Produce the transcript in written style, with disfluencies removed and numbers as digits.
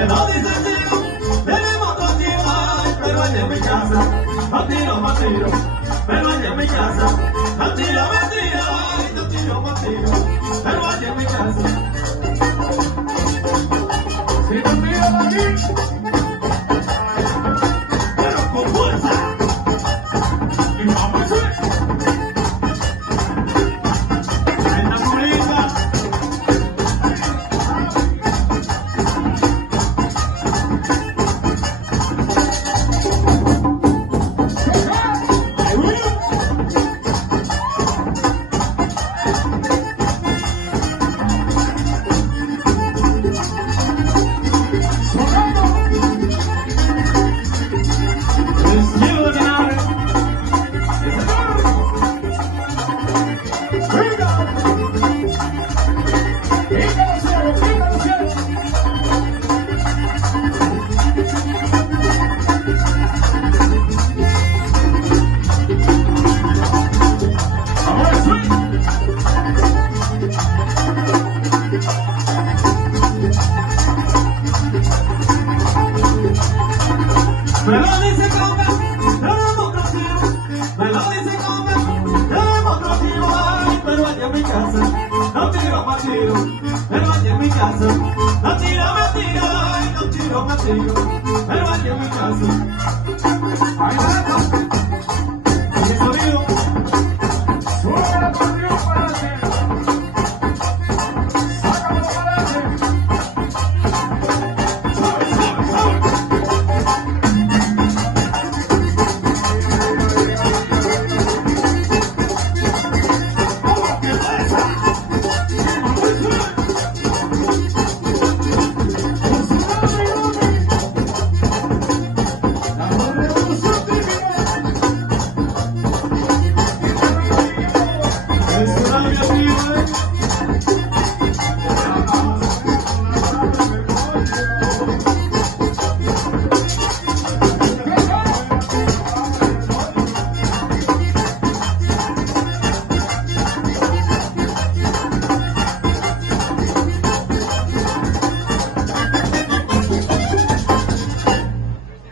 me lo dice el tío, tenemos dos tíos, ay, pero allá en mi casa, no tiro más tiro, pero allá en mi casa, no tiro más tiro, ay, no tiro más tiro, pero allá en mi casa. Si no tiro aquí, pero con fuerza, y vamos a hacer. Me lo dice Coca, tenemos otro tiro. Me lo dice Coca, tenemos otro tiro. Ay, pero allá en mi casa, no tiro más tiro. Pero allá en mi casa, no tiro más tiro. Ay, no tiro más tiro. Pero allá en mi casa. Ay,